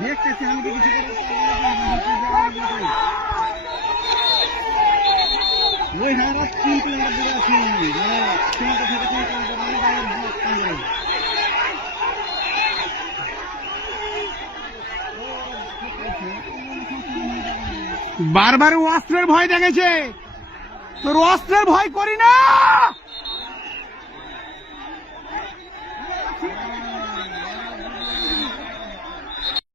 দেখতেছি আমি কি কিছু ওই হারা তিন কিলোমিটার দূরে আছি বারবার অস্ত্রের ভয় দেখেছে তোর অস্ত্রের ভয় করি না।